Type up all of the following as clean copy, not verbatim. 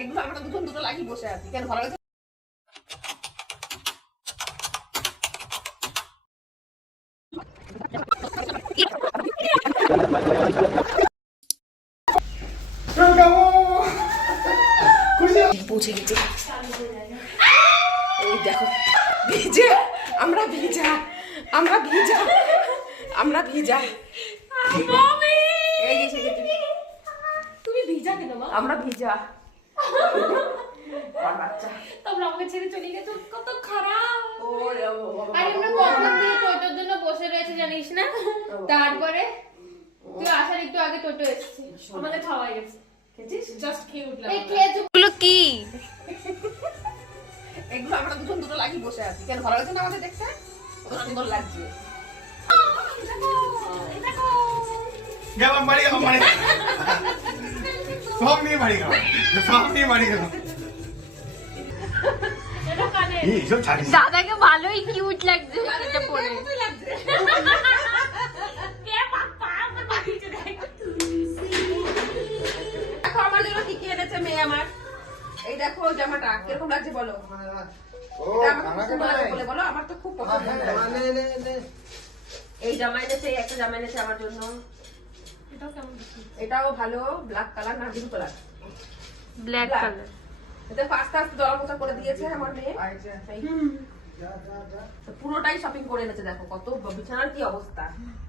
এগুলো আমরা দুজন দুটো লাগি বসে আছি কেন ভালো লাগছে পৌঁছে গেছি ওই দেখো ভিজে আমরা ভিজা আমরা ভিজা আমরা ভিজা এই এসে গেছি তুমি ভিজা কেন মা? আমরা ভিজা আর বাচ্চা তোমরা আমাকে ছেড়ে চলে গেছো, কত খারাপ। ওরে আর আমরা কখন থেকে টোটোর জন্য বসে রয়েছে জানিস না? তারপরে তুই আসার একটু আগে টোটো এসেছে, আমাদের খাওয়া গেছে। খেয়েছিস জাস্ট খেয়ে উঠলাম। এই খেয়েছো গুলো কি? এগুলো আমরা দুজন দুটো লাগি বসে আছি কেন ভালো লাগছে না আমাদের দেখতে কত সুন্দর লাগছে গেলাম বাড়ি গেলাম বাড়ি সব নিয়ে বাড়ি গেলাম সব নিয়ে বাড়ি গেলাম এটা কানে এইসব ছাড়িস দাদাকে ভালোই কিউট লাগছে এটা পরে। কে পাপা আমার বাড়িতে দেখ। দেখো আমার জন্য কি কি এনেছে মেয়ে আমার এই দেখো জামাটা কিরকম লাগছে বলো এটা আমার খুব সুন্দর লাগছে বলে বলো আমার তো খুব পছন্দ এই জামা এনেছে এই একটা জামা এনেছে আমার জন্য এটাও কেমন দেখি? এটাও ভালো ব্ল্যাক কালার না blue colour black Black. Colour. দেখো আস্তে আস্তে দলা মোছা করে দিয়েছে আমার মেয়ে তো পুরোটাই শপিং করে এনেছে দেখো কত বিছানার কি অবস্থা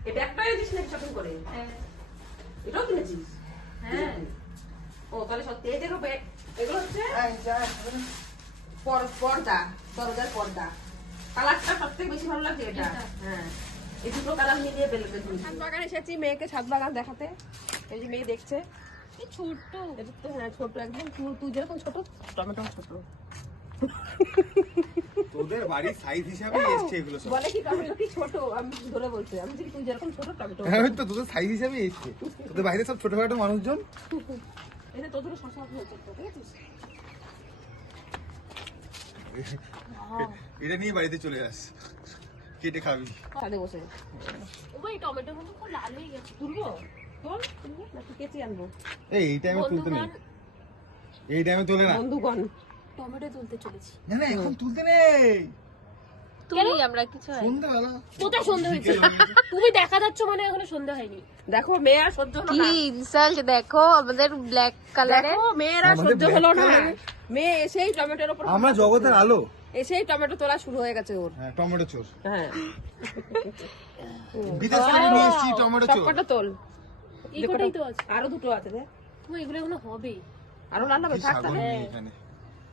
এই ব্যাগটাও এনেছিস নাকি শপিং করে হ্যাঁ এটাও কিনেছিস হ্যাঁ ও তাহলে সত্যি এই দেখো ব্যাগ এগুলো হচ্ছে পর্দা দরজার পর্দা কালারটা সব থেকে বেশি ভালো লাগছে এটা হ্যাঁ এই দুটো কালার মিলিয়ে বেলবে ছাদ বাগান এসেছি মেয়েকে ছাদ বাগান দেখাতে এই যে মেয়ে দেখছে এই ছোট্ট এটা তো হ্যাঁ ছোট একদম তুই যেরকম ছোট টমেটো ছোট তোদের বাড়ির সাইজ হিসাবে এসছে এগুলো সব বলে কি টমেটো কি ছোট আমি ধরে বলছি আমি বলছি, তুই যেরকম ছোট টমেটো হ্যাঁ ওই তো তোদের সাইজ হিসাবে এসছে তোদের বাইরে সব ছোটখাটো মানুষজন এটা তোদের শশা হয়েছে তো দেখেছিস এটা নিয়ে বাড়িতে চলে যাস কেটে খাবি ছাদে বসে ওই টমেটো গুলো খুব লাল হয়ে গেছে। তুলবো তোল তুলবো নাকি কেচি আনবো এই টাইমে তুলতে নেই এই টাইমে তোলে না বন্ধুগণ টমেটো তুলতে চলেছি। না না এখন তুলতে নেই তুলি আমরা কিছু হয় সন্ধ্যাবেলা কোথায় সন্ধ্যা হয়েছে? তুমি দেখা যাচ্ছ মানে এখনো সন্ধ্যা হয়নি। দেখো মেয়ে আর সহ্য হলো না ইনসাল্ট দেখো আমাদের ব্ল্যাক কালারে। দেখো মেয়ের আর আমাদের সহ্য হলো না black colour-এ? মেয়ে এসেই টমেটোর উপর আমরা জগতের আলো এসেই টমেটো তোলা শুরু হয়ে গেছে ওর হ্যাঁ টমেটো চোর হ্যাঁ বিদেশ থেকে নিয়ে এসেছি টমেটো চোর সবকটা তোল এই কটাই তো আছে। আরো দুটো আছে দেখ তুমি এগুলো এখনো হবে। আরো রান্না কি থাক সাগর তাহলে নেই এখানে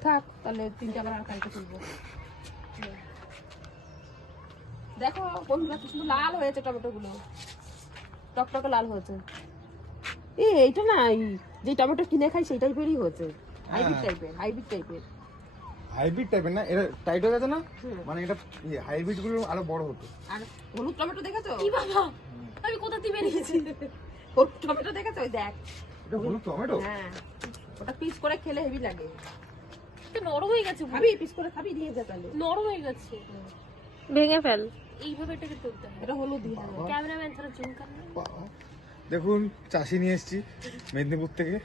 থাক তাহলে তিনটা আবার আর কালকে তুলবো দেখো বন্ধুরা কি সুন্দর লাল হয়েছে টমেটো গুলো টকটকে লাল হয়েছে এইটা না যে টমেটো কিনে খাই সেই টাইপেরই হয়েছে হাইব্রিড টাইপের হাইব্রিড টাইপের না এটা টাইট হয়ে গেছে না মানে এটা হাইব্রিড গুলো আরো বড় হতো আর হলুদ টমেটো দেখেছো কি বাবা আমি কোথা থেকে বেরিয়েছি? হলুদ টমেটো দেখেছো ওই দেখ এটা হলুদ টমেটো হ্যাঁ ওটা পিস করে খেলে হেভি লাগে তো নরম হয়ে গেছে, খাবি পিস করে খাবি দিয়ে যা তাহলে নরম হয়ে গেছে। ভেঙে ফেল। এইভাবে এটাকে তুলতে হবে। এটা হলুদ দিয়ে হবে ক্যামেরাম্যান ছাড়া জুম কর না। বাবা। দেখুন চাষি নিয়ে এসেছি মেদিনীপুর থেকে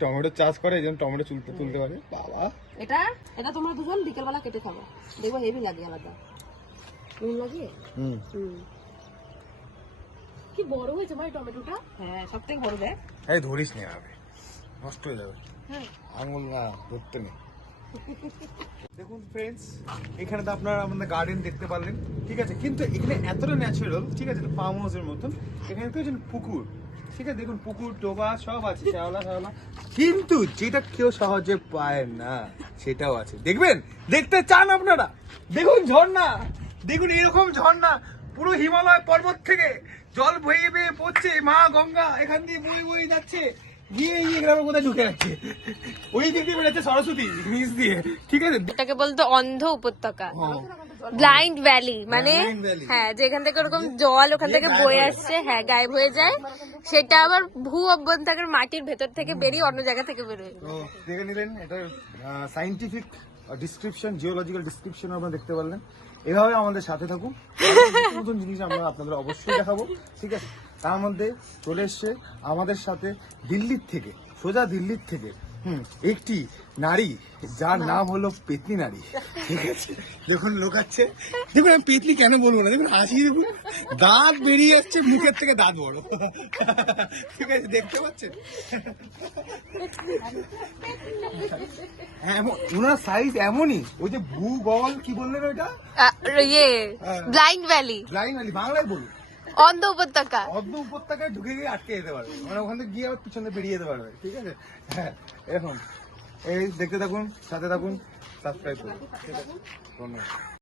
টমেটো চাষ করে এই জন্য টমেটো তুলতে পারে বাবা এটা এটা তোমরা দুজন বিকেল বেলা কেটে খাবো দেখবো হেভি লাগে আলাদা নুন লাগিয়ে হুম কি বড় হয়েছে ভাই টমেটোটা। হ্যাঁ সব থেকে বড় দেখ এই ধরিস নি হবে নষ্ট হয়ে যাবে হ্যাঁ আঙুল না ধরতে নেই দেখুন ফ্রেন্ডস এখানে তো আপনারা আমাদের গার্ডেন দেখতে পারলেন ঠিক আছে কিন্তু এখানে এতটা ন্যাচারাল ঠিক আছে ফার্ম হাউসের মতন এখানে তো পুকুর ঠিক আছে দেখুন পুকুর ডোবা সব আছে শ্যাওলা কিন্তু যেটা কেউ সহজে পায় না সেটাও আছে দেখবেন দেখতে চান আপনারা দেখুন ঝর্ণা দেখুন এরকম ঝর্ণা পুরো হিমালয় পর্বত থেকে জল বয়ে বয়ে পড়ছে মা গঙ্গা এখান দিয়ে বয়ে যাচ্ছে গিয়ে গ্রামের কোথায় ঢুকে যাচ্ছে ওই দিক দিয়ে বেরোচ্ছে সরস্বতী নিচ দিয়ে ঠিক আছে এটাকে বলতো অন্ধ উপত্যকা, ব্লাইন্ড ভ্যালি মানে Blind valley। হ্যাঁ যেখান থেকে ওরকম জল ওখান থেকে বয়ে আসছে হ্যাঁ গায়েব হয়ে যায়, সেটা আবার ভূ অভ্যন্তরের মাটির ভেতর থেকে বেরিয়ে অন্য জায়গা থেকে বেরোয়। তো দেখে নিলেন এটা সাইন্টিফিক ডিসক্রিপশন জিওলজিক্যাল ডিসক্রিপশন আপনারা দেখতে পারলেন এভাবে আমাদের সাথে থাকুন নতুন জিনিস আমরা আপনাদের অবশ্যই দেখাবো ঠিক আছে তার মধ্যে চলে এসছে আমাদের সাথে দিল্লির থেকে, সোজা দিল্লির থেকে একটি নারী যার নাম হলো পেতনি নারী। ঠিক আছে, দেখুন লোকাচ্ছে, দেখুন আমি পেতনি কেন বলবো না, দেখুন হাসি, দেখুন দাঁত বেরিয়ে যাচ্ছে, মুখের থেকে দাঁত বড়। ঠিক আছে, দেখতে পাচ্ছেন? ওনার সাইজ এমনই, ওই যে ভূগোল কি বললেন ওইটা, ব্লাইন্ড ভ্যালি, লাইন আলি বাংলায় বলুন, অন্ধ উপত্যকা। অর্ধ উপত্যকায় ঢুকে গিয়ে আটকে যেতে পারবে, মানে ওখান থেকে গিয়ে আবার পিছনে বেরিয়ে যেতে পারবে। ঠিক আছে, হ্যাঁ এখন এই দেখতে থাকুন, সাথে থাকুন, সাবস্ক্রাইব করুন। ঠিক আছে, ধন্যবাদ।